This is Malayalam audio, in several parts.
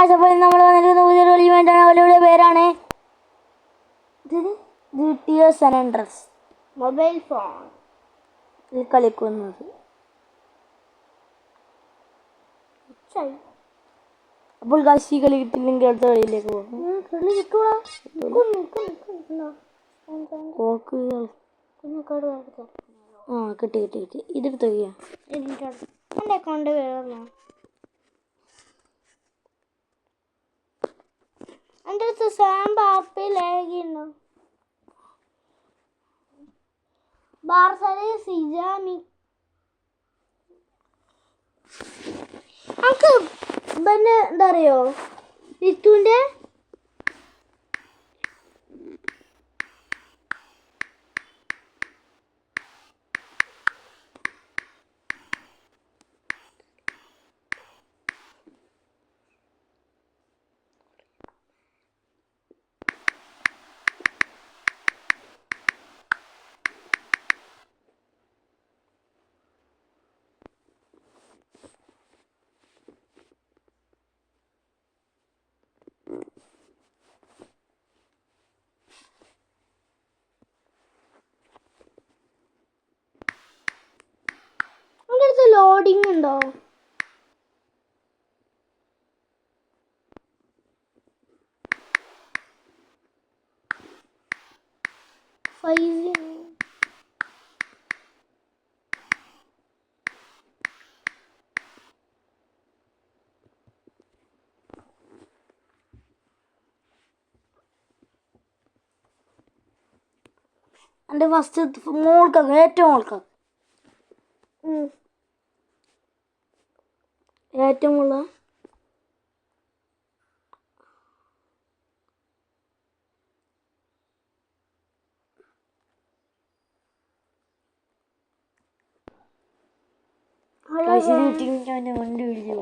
ഗായ്സ്, അപ്പോൾ നമ്മൾ വന്നിരിക്കുന്ന പുതിയൊരു കളി വേണ്ടിയാണ്. അവരുടെ പേരാണ് GTA San Andreas. Mobile phone കളിക്കുന്നത്. അപ്പോൾ ഗായ്സ്, ഈ കളി കിട്ടില്ലെങ്കിൽ അടുത്ത കളിയിലേക്ക് പോകും. കിട്ടി കിട്ടി കിട്ടി. ഇതെടുത്ത് എൻ്റെ അക്കൗണ്ട് വേണം. എൻ്റെ അടുത്ത് സാം ബാപ്പി ലേഗിണ്ടോ? ബാർസലി സിജാമി നമുക്ക് പിന്നെ എന്താ അറിയോ ഋതുവിൻ്റെ ലോഡിങ് ഉണ്ടോ? എൻ്റെ ഫസ്റ്റ് മോൾക്കാണ്, ഏറ്റവും മോൾക്കാണ്. ഏറ്റവും ഉള്ള വണ്ടി പിടിച്ചു.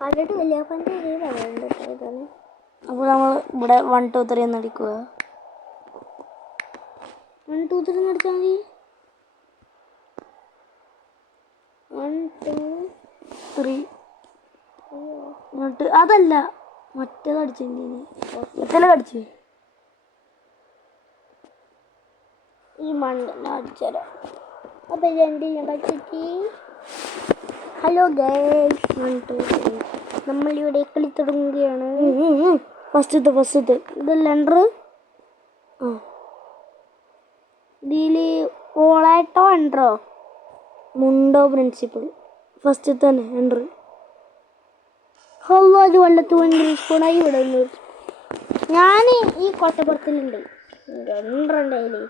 കണ്ടിട്ട് വലിയ അപ്പോൾ നമ്മൾ ഇവിടെ 1 2 3 എന്ന് അടിക്കുക. 1 2 3 അടിച്ചാൽ മതി. 1 2 3 എന്നിട്ട് അതല്ല മറ്റേത് അടിച്ചു. മറ്റേല അടിച്ചു. ഈ മണ്ണെണ്ണ അടിച്ചതരാം. അപ്പം രണ്ട് ഞാൻ പറ്റി. ഹലോ ഗൈസ്, 1 2 3 നമ്മളിവിടെ കളി തുടങ്ങുകയാണ്. ഫസ്റ്റ് ഇത് ലെൻഡർ. ഇതിൽ ഓളായിട്ടോ എൻട്രോ മുണ്ടോ പ്രിൻസിപ്പൾ ഫസ്റ്റ് തന്നെ എൻട്രി. ഹലോ, അത് വള്ളത്ത് വണ്ടി സ്പൂണായി ഇവിടെ ഞാൻ ഈ കോട്ടപ്പുറത്തിലുണ്ട്. എൻട്രണ്ടല്ലേ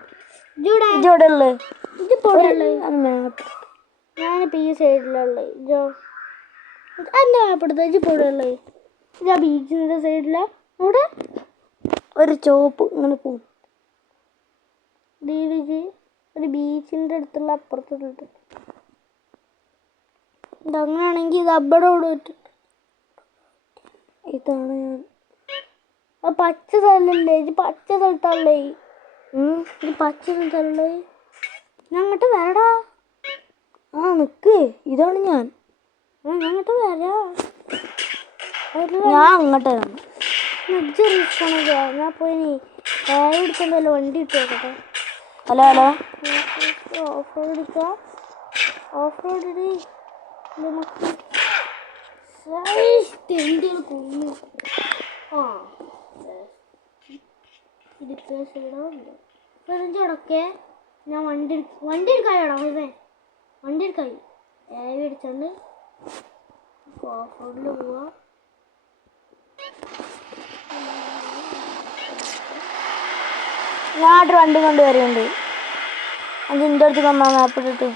ഞാനിപ്പോൾ ഈ സൈഡിലുള്ള ജോ എൻ്റെ മാപ്പെടുത്ത ഇപ്പോഴുള്ളേ ഇതാ ബീച്ചിൻ്റെ സൈഡില അവിടെ ഒരു ചോപ്പ് ഇങ്ങനെ പോകും. ഒരു ബീച്ചിൻ്റെ അടുത്തുള്ള അപ്പുറത്തുണ്ട്. ഇതങ്ങനെയാണെങ്കിൽ ഇത് അബ്ബടോട് ഇതാണ് ഞാൻ. ആ പച്ച സ്ഥലല്ലേ, ഇത് പച്ച സ്ഥലത്തല്ലേ, ഇത് പച്ച സ്ഥലത്തല്ലേ. ഞാൻ അങ്ങോട്ട് വരടാ. നിക്ക്, ഇതാണ് ഞാൻ. അങ്ങോട്ട് വരാം. ഞാൻ അങ്ങോട്ട് ഞാൻ പോയി കായ എടുക്കണ്ടല്ലോ, വണ്ടി ഇട്ട് നോക്കട്ടെ. ഹലോ ഹലോ, ഓഫ് റോഡ് എടുക്കാം. ഓഫ് റോഡ് ഇടി കൊന്നു. ഇതിടക്കെ ഞാൻ വണ്ടി എടുക്കായോടാ. വണ്ടി എടുക്കായി അടിച്ചോണ്ട് ഓഫ് റോഡിൽ പോവാ. ഞാനൊരു വണ്ടി കൊണ്ട് വരുന്നുണ്ട്. അത് എൻ്റെ അടുത്ത് തന്നാ മാപ്പിട്ടിട്ട്.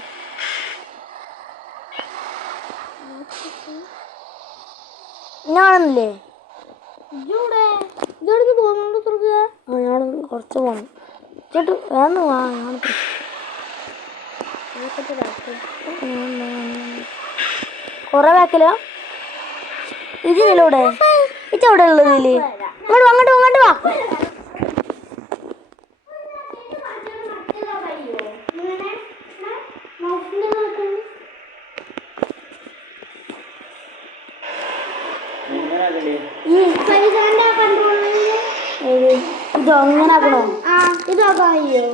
ഞാണെന്നില്ലേ ഇതോടൊന്ന് പോകുന്നുണ്ട് തുറക്കുക. ഞാൻ കുറച്ച് പോകണം ചേട്ടു. വേന്ന് വാ, കുറെ ബാക്കിലോ ഇതിലൂടെ ഇച്ചവിടെ ഉള്ളതില് അങ്ങോട്ട് വാ. ഇത് അങ്ങനെ ആക്കണോ? ആ ഇതാക്കാൻ കഴിയോ?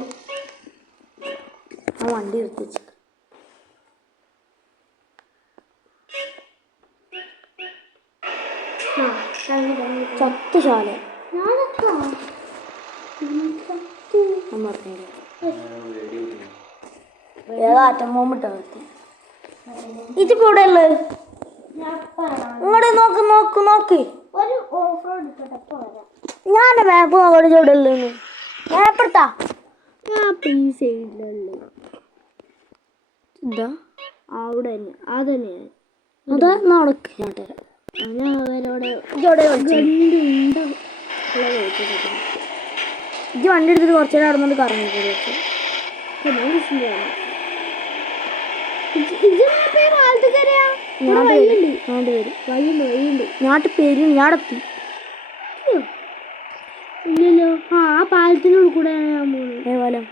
ആ വണ്ടി എടുത്ത് വെച്ച് ചത്തുശാല ഏതാ ആറ്റം ബോംബിട്ടാ ഇതിപ്പോ ഇവിടെ ഉള്ളത് ഇങ്ങോട്ട് നോക്ക് നോക്ക് നോക്ക്. ഒരു ഓഫ് റോഡ് എടുക്കട്ടെ വരാം. ഞാൻ മാപ്പ് നോക്കട്ടെ ഇവിടെ ഉള്ളു മാപ്പ് എടുത്താ ഈ സൈഡിലല്ലേ ഇതാ അവിടെ തന്നെ അതന്നെയാണ് അതാ നടക്ക് ഞാൻ തരാം. ഇത് വണ്ടി എടുത്തിട്ട് കുറച്ചു നേരം അവിടെ നിന്ന് കറങ്ങിക്കൂടി വെച്ചു. ഞാട്ട് പേര് ഞാടെത്തി ഇല്ലല്ലോ. ആ പാലത്തിനുള്ളിൽ കൂടെയാണ് ഞാൻ പോകുന്നത്. ഏവലം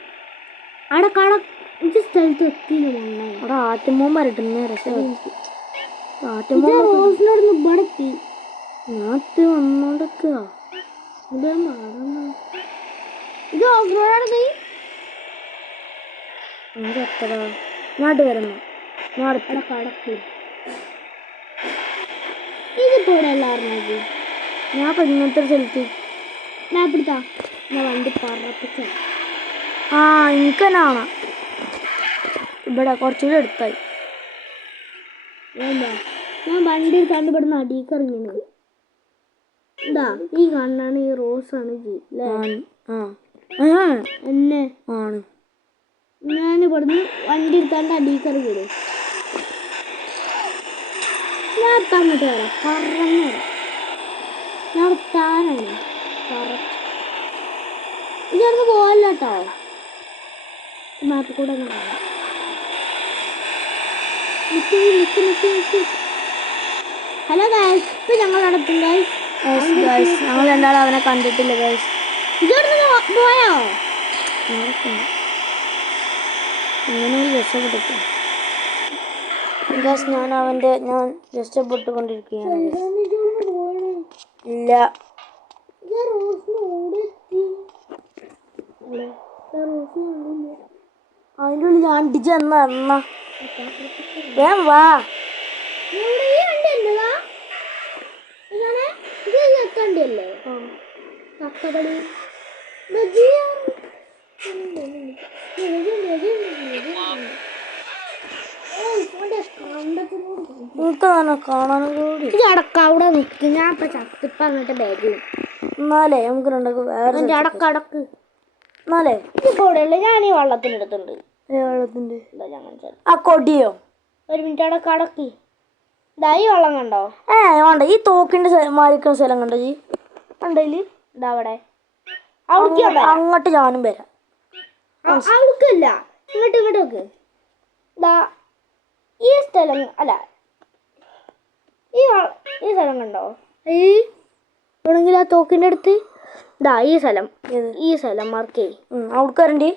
അവിടെ കട സ്ഥലത്ത് എത്തിയില്ല മണ്ണായി. അവിടെ ആറ്റുമ്പോൾ വരട്ടുന്ന രസമായിരിക്കും. ആറ്റുമ്പോൾ റോസിനോടൊന്ന് ഇവിടെ എത്തി. ഞാട്ട് വന്നോണ്ടൊക്കെ ഇത് ഓഫ് റോഡാണ്. എത്തടാ ഞാട്ട് വരുന്നു ഞാടെത്തി കടക്ക്. ഇതിപ്പോ ഇവിടെ എല്ലാവരും ഞാൻ ഇപ്പം ഇങ്ങനത്തെ ഒരു സ്ഥലത്ത് ഞാൻ പിടുത്താ ഞാൻ വണ്ടി പറപ്പിച്ച. ആ എനിക്ക് തന്നെ കാണാം. ഇവിടെ കുറച്ചുകൂടി എടുത്തായി. എന്താ ഞാൻ വണ്ടി കണ്ടുപിടുന്ന അടിയൊക്കെ ഇറങ്ങിയത്. ഇതാ ഈ കണ്ണാണ് ഈ റോസാണ് എന്നെ ആണ്. ഞാൻ ഇവിടുന്ന് വണ്ടി എടുത്താണ്ട് അടിയൊക്കെ ഇറങ്ങിയത്. ഞാൻ എത്താങ്ങോട്ട് വരാം പറഞ്ഞു വരാം. ഞാൻ എത്താനാണ് ഇതൊന്ന് പോവല്ല കേട്ടോ. നാട്ടിൽ കൂടെ ഒന്ന് കാണാം. ഹലോ ഗൈസ്, ഇപ്പൊ ഞങ്ങൾ നടത്തും ഗൈസ്. ഞങ്ങൾ രണ്ടാളും അവനെ കണ്ടിട്ടില്ല ഗൈസ്. ഇതോടൊന്ന് പോയോ? ഇങ്ങനെ രക്ഷപ്പെട്ടു ഗൈസ്. ഞാൻ രക്ഷപ്പെട്ടുകൊണ്ടിരിക്കുകയാണ്. ഇല്ല അതിൻ്റെ ഉള്ളിൽ അണ്ടിച്ച് എണ്ണ വേം വാ. എനിക്ക് തന്നെ കാണാനും കൂടി അടക്കവിടെ നിൽക്കും. ഞാൻ ഇപ്പൊ ചത്തിപ്പ അങ്ങോട്ട് ബാഗ് എന്നാലേ നമുക്ക് രണ്ടൊക്കെ വേറെ അടക്കടക്ക്. എന്നാലേ ഇപ്പൊ ഇവിടെയല്ല, ഞാൻ ഈ വെള്ളത്തിനെടുത്തുണ്ട്. വെള്ളത്തിന്റെ ആ കൊടിയോ? ഒരു മിനിറ്റ് അടക്കടക്കി. ഇതാ ഈ വെള്ളം കണ്ടോ? വേണ്ട. ഈ തോക്കിന്റെ മാറിക്കുന്ന സ്ഥലം കണ്ടോ ജി? ഉണ്ടല്ലേ ഇതാ അവിടെ. അങ്ങോട്ട് ഞാനും വരാം. അവിടക്കല്ല, ഇങ്ങോട്ട് വെക്ക്. ഇതാ ഈ സ്ഥലം അല്ല, ഈ സ്ഥലം കണ്ടോ? എവിടെങ്കിൽ ആ തോക്കിന്റെ അടുത്ത് ഇതാ ഈ സ്ഥലം മാർക്ക് ചെയ്യും. അവിടേക്ക് വരണ്ടി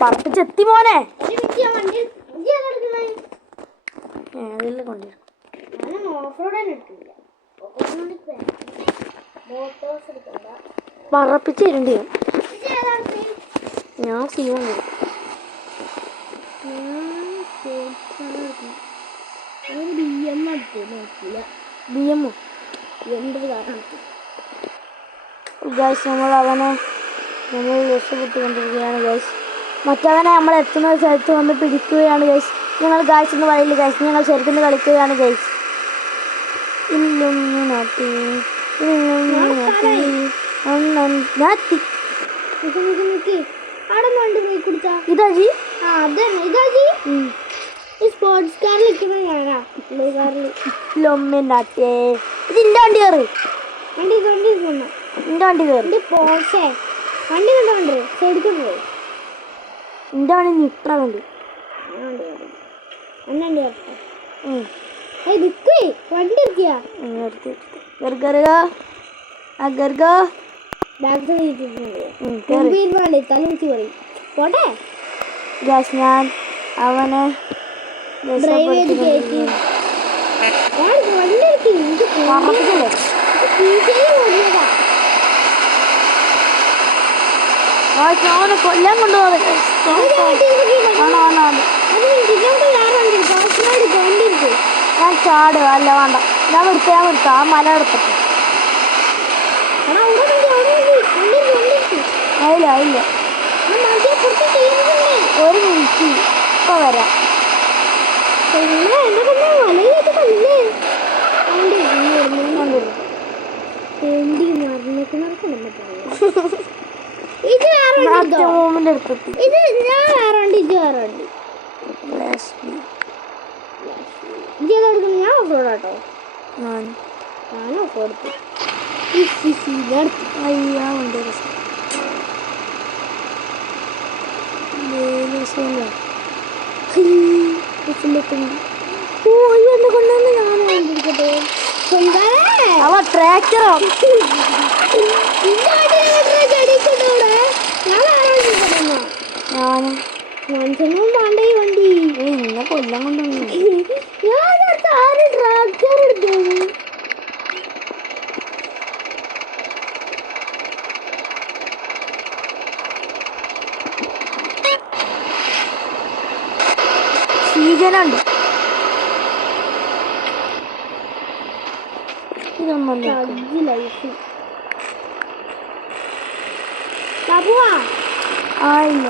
പറപ്പിച്ചെത്തി മോനെ. പറപ്പിച്ച് തരണ്ടി ഞാൻ ചെയ്യുന്നുണ്ട്. ഗൈസ് നമ്മൾ രക്ഷപ്പെട്ടുകൊണ്ടിരിക്കുകയാണ് ഗൈസ്. മറ്റവനെ നമ്മൾ എത്തുന്ന സ്ഥലത്ത് വന്ന് പിടിക്കുകയാണ് ഗൈസ്. ഞങ്ങൾ ഗൈസ് എന്ന് പറയില്ല ഗൈസ്, ഞങ്ങൾ ശരിക്കും കളിക്കുകയാണ് ഗൈസ്. ഇതാജി സ്പോർട്സ് കാറിൽ നിൽക്കുന്ന ഞാനാ. ലൊമ്മിനാട്ടേ ഇതിൻ്റെ വണ്ടി കയറി. വണ്ടി എൻ്റെ വണ്ടി കയറി. പോഷേ വണ്ടി കണ്ടോ? സൈഡിൽ എൻ്റെ വണ്ടി നിത്ര വണ്ടി. വണ്ടി പോട്ടെ. ഞാൻ അവനെ വണ്ടി എടുക്ക് എനിക്ക് പറപ്പിച്ചല്ലേ ഓടിയതാ. അവനെ കൊല്ലാൻ കൊണ്ടുപോകാതെ ആണോ ആണോ ആണ്. അത് ഇതിനോട് വേറെ വണ്ടി എടുക്കും വണ്ടി എടുക്കും. ഞാൻ ചാടുക അല്ല വേണ്ട ഞാൻ നിർത്താം ആ മല എടുത്തിട്ട് എടാ അവിടെ വണ്ടി അതില്ല അതില്ല ഒരു മിനിറ്റ് ഇപ്പൊ വരാം. എന്റെ കൊണ്ടേ മലയിലേക്ക് തല്ലേ വേണ്ടി മറന്നിട്ട് ഇത് വേറെ വണ്ടി എടുത്തോ. മൂമിന്റെ അടുത്തെത്തി. ഇത് ഞാൻ വേറെ വണ്ടി ഇത് വേറെ വണ്ടി ഇത് എടുക്കുന്നു. ഞാൻ ഓഫ് റോഡ് കേട്ടോ. ഞാൻ ഓഫ് റോഡ് അയ്യാ വണ്ടി രസം അവ ട്രാക്ടറോ ഞാനും മനുഷ്യനും വേണ്ട ഈ വണ്ടി. ഇന്നെ കൊല്ലം കൊണ്ടുവന്നു. ഞാൻ ആര് ട്രാക്ടർ എടുത്തു. സീജനുണ്ട് ഇതൊന്നും ലൈഫ് ആയില്ല.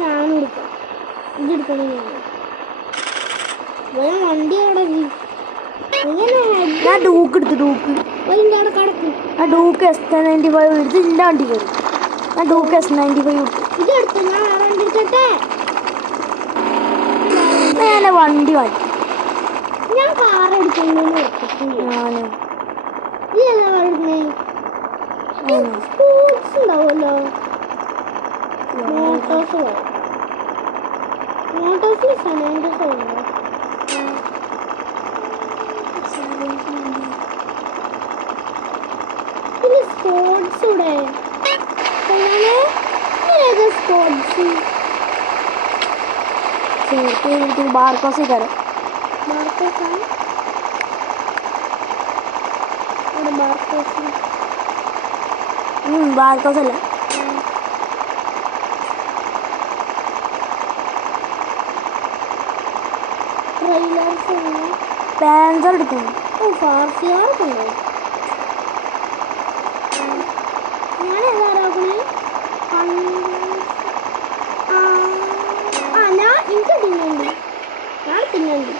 ഞാനും എടുക്കാം. ഇതെടുക്കണേ ഞാൻ വണ്ടി അവിടെ ഞാൻ ഡൂക്ക് എടുത്തു ഡൂക്ക് കടക്ക്. ആ ഡൂക്ക് S95 എടുത്ത് ഇല്ല വണ്ടി കയറി. ഞാൻ ഡൂക്ക് S95 എടുത്തു. ഇതെടുത്തു. ഞാൻ വേറെ വണ്ടി എടുക്കട്ടെ. ഞാൻ വണ്ടി മാറ്റി. ഞാൻ കാർ എടുക്കുന്നു. ഞാനും ഇതെന്താ പറയുന്നേ സ്പോർട്സ് ഉണ്ടാവുമല്ലോ. മോട്ടോഴ്സിൽ സനേജസ് ഉണ്ടോ. പിന്നെ സ്പോർട്സ് ഇവിടെ സ്പോർട്സ് ചേർത്ത് ബാർക്കോസ് കയറി. മാർക്കോസാണ് ഇവിടെ മാർക്കോസ്. ബാർക്കോസ് അല്ല ട്രെയിലേഴ്സ് പാൻസർ എടുക്കുന്നു. ഫാർസിയാർക്കുണ്ടോ. ഞാൻ ഏതാരാക്കണേ ഞാൻ എനിക്ക് തിന്നണ്ടി. ഞാൻ തിന്നണ്ടി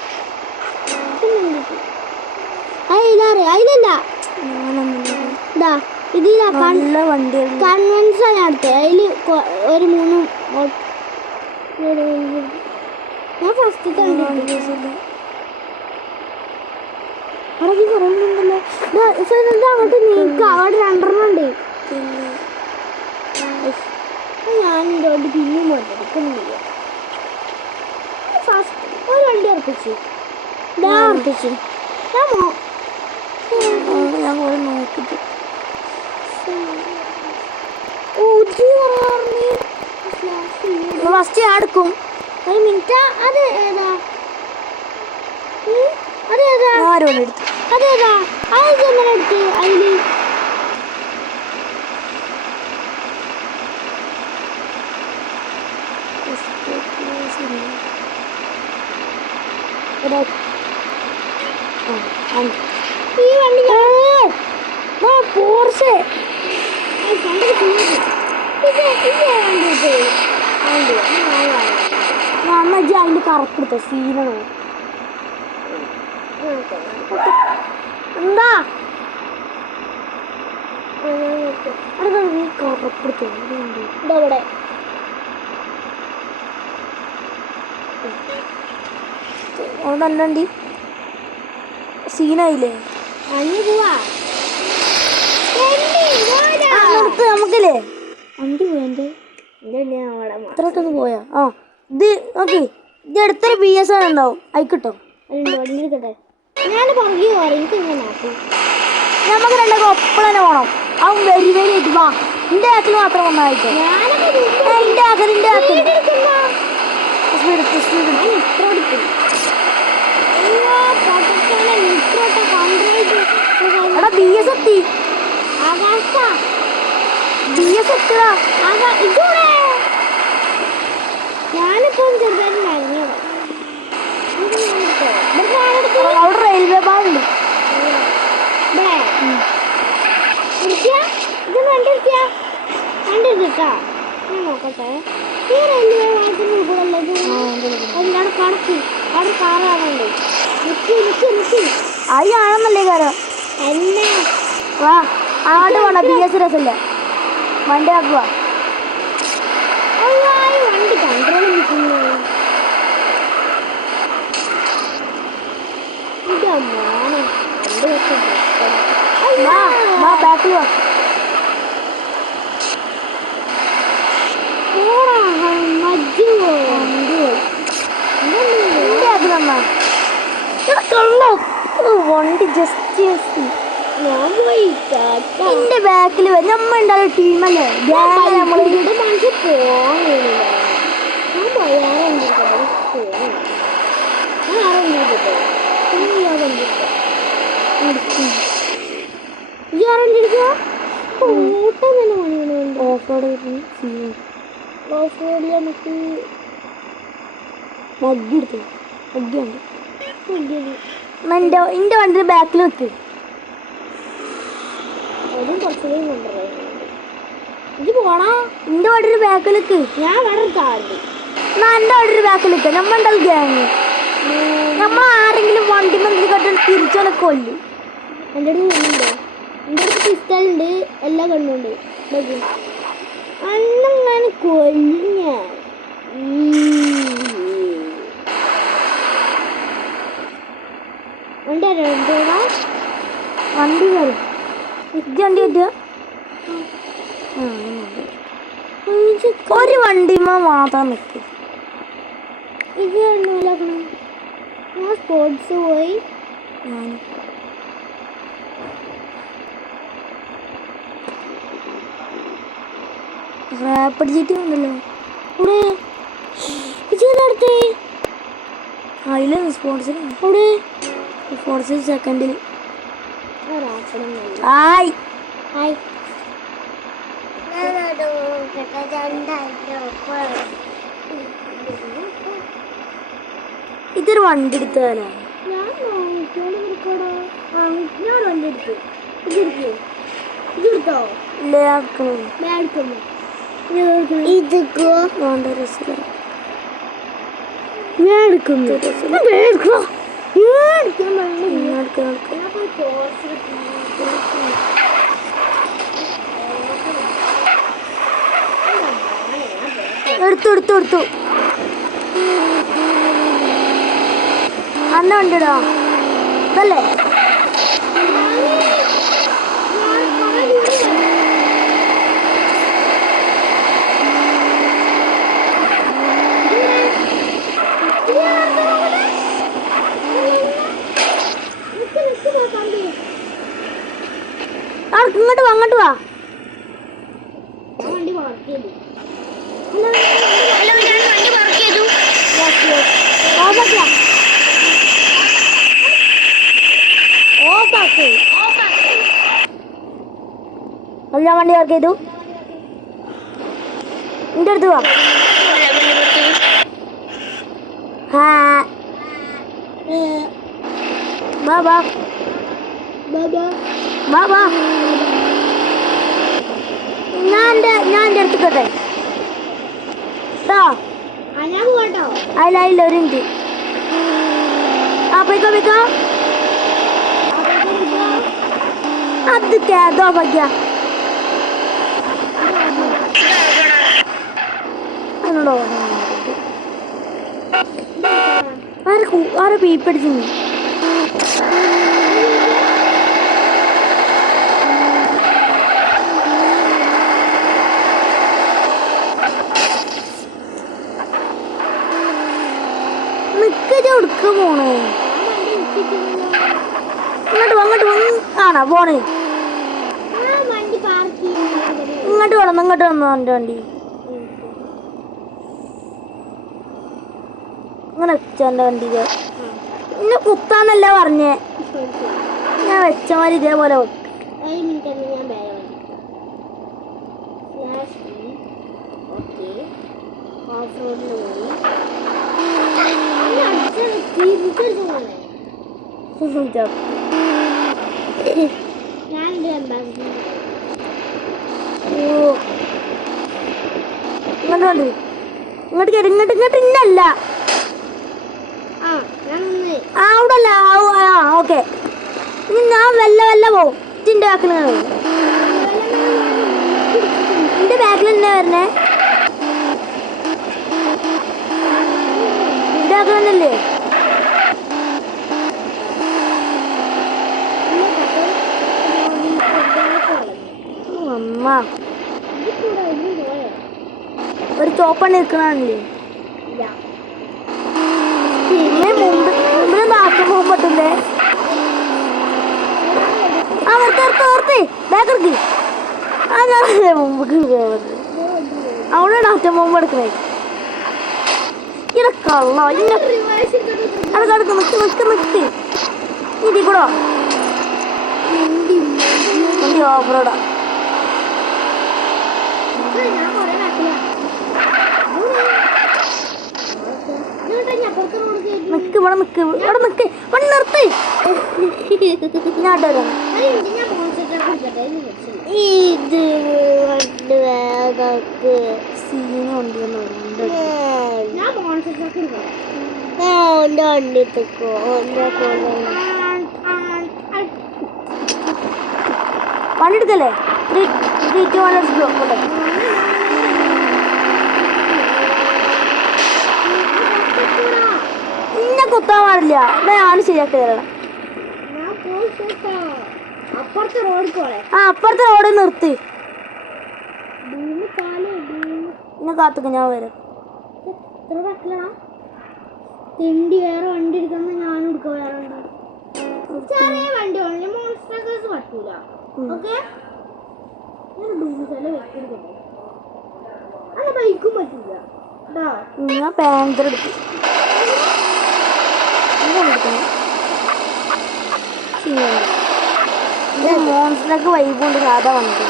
അതിലല്ല ഇതാ ഇതിലാ നല്ല വണ്ടിയാണ്. കൺവെൻസ് ഞാൻ എടുത്തത്. അതിൽ ഒരു 3 ഞാൻ ഫസ്റ്റത്തെ വണ്ടി അവിടെ കുറവുണ്ടല്ലോ. അങ്ങോട്ട് നീക്കുക. അവിടെ 2 ഉണ്ട്. ഞാൻ എൻ്റെ വണ്ടി പിന്നെയും എടുക്കുന്നില്ല. ഫസ്റ്റ് ഒരു വണ്ടി ഉറപ്പിച്ചു ഉറപ്പിച്ചു ഞാൻ കുറെ നോക്കിട്ട് ഫസ്റ്റ് ഞാൻ എടുക്കും. ഒരു മിനിറ്റ്. അത് ഏതാ അതേതാ ആരും എടുത്തു. അതേതാ അത് എങ്ങനെ എടുത്ത് അതില് ഈ വണ്ടി പോർഷെ അമ്മജി അതിന്റെ കറപ്പെടുത്ത സീനാണ്. എന്താ നീ കറപ്പെടുത്ത ഇതവിടെ അതല്ലണ്ടി സീനായില്ലേ. അഞ്ഞു പോവാ നമുക്കില്ലേ വണ്ടി പോയെന്റെ ഇത്രട്ടൊന്ന് പോയാ. ഇത് നോക്കി ഇത് എടുത്തൊരു BS ആണ് ഉണ്ടാവും അയക്കിട്ടോ. വണ്ടി എടുക്കട്ടെ. ഞാൻ പുറകെ പോരാ. എനിക്ക് ഇങ്ങനെ നമുക്ക് രണ്ടൊക്കെ ഒപ്പം തന്നെ പോണം. അവൻ വെരി വെരി ആയിട്ട് വാ. നിന്റെ ആക്കിൽ മാത്രം വന്നായിട്ട് നിന്റെ ആക്കിൽ ഇത്ര എടുക്കും ഞാനിപ്പം ചെറുതായിട്ട് നനഞ്ഞതാ. അവിടെ റെയിൽവേ പാടുണ്ട്. കണ്ടിരിക്കാ ഞാൻ നോക്കട്ടെ. ഈ റെയിൽവേ പാളത്തിന് ഉൾപ്പെടെ അതിലാണ് കണക്ക്. അവിടെ കാറാണുണ്ട്. നിക്ക് നിക്ക് നിക്ക്. ആണെന്നല്ലേ കാരം എന്നെ വാ അങ്ങോട്ട് പോണ BS രസമില്ല. വണ്ടി ആക്കുക. വണ്ടി കൺട്രോൾ നിൽക്കുന്നു. ഇതാ മോനെ രണ്ട് വർഷം ബാക്കിൽ വാ. വണ്ടി ജസ്റ്റ് ഞാൻ പോയി എന്റെ ബാക്കിൽ നമ്മ ഉണ്ടായ ടീമല്ലേ നമ്മള് മനസ്സിൽ പോവാൻ ഓഫ് റോഡ് നമുക്ക് മഗ്ഗി എടുത്തു. മഗ്ഗിയുണ്ട് എന്റെ വണ്ടിയുടെ ബാക്കിൽ വെക്ക്. അതും കുറച്ചുകൂടി കൊണ്ടുവരാം. ഇത് പോണോ? എന്റെ വണ്ടിയുടെ ബാക്കിൽ വെക്ക്. ഞാൻ വേറെ താഴ്ന്നു. എന്റെ വണ്ടിയുടെ ബാക്കിൽ വെക്ക. നമ്മ ഉണ്ടാവും ഗ്യാങ്. നമ്മ ആരെങ്കിലും വണ്ടി മന്ത്രി കട്ട് തിരിച്ചോനെ കൊല്ലും. എൻ്റെ അടുത്ത് ഉണ്ട്. എൻ്റെ അടുത്ത് പിസ്റ്റലുണ്ട്. എല്ലാ കണ്ണുണ്ട്. അന്നങ്ങനെ കൊല്ലും ഞാൻ. വണ്ടി രണ്ടോടാ വണ്ടി കയറി വണ്ടി പറ്റുക. ഒരു വണ്ടിമ മാത്രം നിൽക്കും. ഇത് കണ്ണൂലാക്കണം. ഞാൻ സ്പോർട്സ് പോയി. റാപ്പിഡ് ജിറ്റി ഉണ്ടല്ലോ ഇവിടെ. ഇതെടുത്തേ അതിൽ സ്പോർട്സിൽ അവിടെ സ്പോർട്സിൽ സെക്കൻഡിൽ. ഹായ് ഇതൊരു വണ്ടി എടുത്താലോ? ഞാൻ വണ്ടി എടുത്തു. ഇതെടുത്തോ? ഇല്ല ഇതൊക്കെ വേണ്ട രസം. ഞാൻ എടുക്കുന്നു. എടുത്തു അന്ന വണ്ടിടാ ഇതല്ലേ? ഇങ്ങോട്ട് വാ, അങ്ങോട്ട് വാ. വണ്ടി പാർക്ക് ചെയ്തു. ഞാൻ വണ്ടി പാർക്ക് ചെയ്തു. എൻ്റെ അടുത്ത് വാ. ഞാൻ എൻ്റെ അടുത്ത് കേട്ടെ കേട്ടോ. ഞാൻ പോകട്ടോ. അല്ല ഒരു മിനിറ്റ്. പോയിക്കോ. അത് കേതോ പയ്യ എന്നോടോ ആരെ പീപ്പടിച്ചു. എടുക്ക പോണേ അങ്ങോട്ട് ആണോ പോണേ? ഇങ്ങോട്ട് വന്നു എൻ്റെ വണ്ടി. ഇങ്ങനെ വെച്ച എൻ്റെ വണ്ടി ഇന്നെ കുത്താന്നല്ല പറഞ്ഞേ. ഞാൻ വെച്ച മാതിരി ഇതേപോലെ ഓക്കെ ഓഫ് റോഡിൽ പോയി തിരിച്ചടിച്ചു ഞാനെന്റെ അംബാസിഡർ ഇങ്ങോട്ട് ഇങ്ങോട്ട് കയറി ഇങ്ങോട്ട് ഇങ്ങോട്ട് ഇന്നല്ല ആ ഞാനൊന്ന് അവിടെ അല്ല ഓക്കെ ഇനി ഞാൻ വെല്ല പോവും ഇതിൻ്റെ ബാക്കിൽ വരും എൻ്റെ ബാക്കിൽ തന്നെ വരണേ എൻ്റെ ബാക്കിൽ തന്നെയല്ലേ അമ്മ ഒരു ചോപ്പണ്ണി നിൽക്കണല്ലേ മുമ്പിൽ നാട്ടു പോകാൻ പറ്റില്ലേ ആ ഓർത്ത് ബാക്കിറക്കി ആ ഞാൻ മുമ്പ് അവിടെ നാറ്റം പോകുമ്പോ എടുക്കണേ ഇവിടെ കള്ള നിക്ക് ഇതി കൂടോ ഓഫറോടാ നിക്ക് ഇവിടെ നിക്ക് ഇവിടെ നിർത്തി ഞാട്ടോ ഇത് സീന ഉണ്ട് പണിയെടുക്കല്ലേ ഇന്നെ കുത്താൻ പാടില്ല എന്നാ ഞാൻ ശരിയാക്കി തരണം ആ അപ്പുറത്തെ റോഡിൽ നിർത്തി എന്നെ കാത്തുക്ക ഞാൻ വരാം തിണ്ടി വേറെ വണ്ടി എടുക്കുന്ന ഞാനും എടുക്കുക വേറെ ചെറിയ വണ്ടി ഓൺലി മോൺസ്റ്റേഴ്സ് പറ്റൂല ഓക്കെ അല്ല ബൈക്കും പറ്റില്ല ഞാൻ പാൻറ്റർ എടുത്തു മോൺസ്റ്ററൊക്കെ വൈബുണ്ട് സാധാ വണ്ടി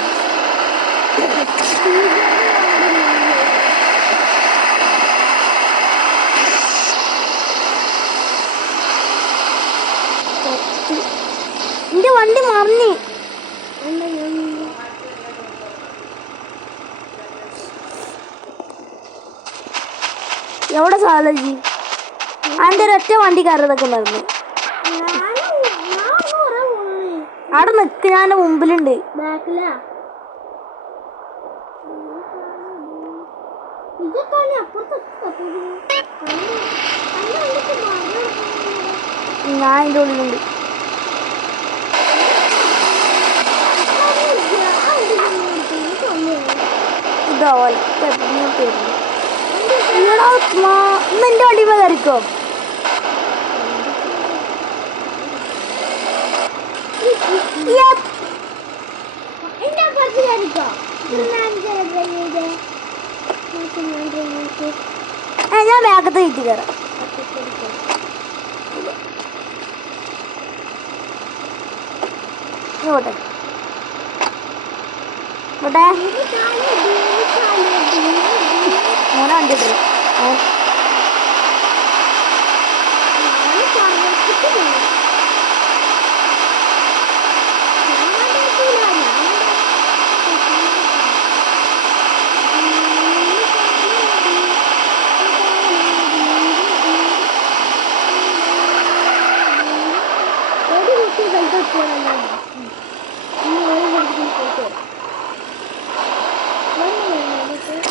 എന്റെ വണ്ടി മറിഞ്ഞ് എവിടെ സാലജി അതിന്റെ ഒരൊറ്റ വണ്ടി കയറിയതൊക്കെ ഉണ്ടായിരുന്നു അവിടെ നിക്ക് ഞാൻ മുമ്പിലുണ്ട് ഞാൻ അതിൻ്റെ ഉള്ളിലുണ്ട് ഇതാ ഇന്ന് എന്റെ വണ്ടി പോയി കയറിക്കോ ഞാൻ വേഗത്തെ കയറ്റി കയറാം പോട്ടെ പോട്ടെ മോനെ വണ്ടി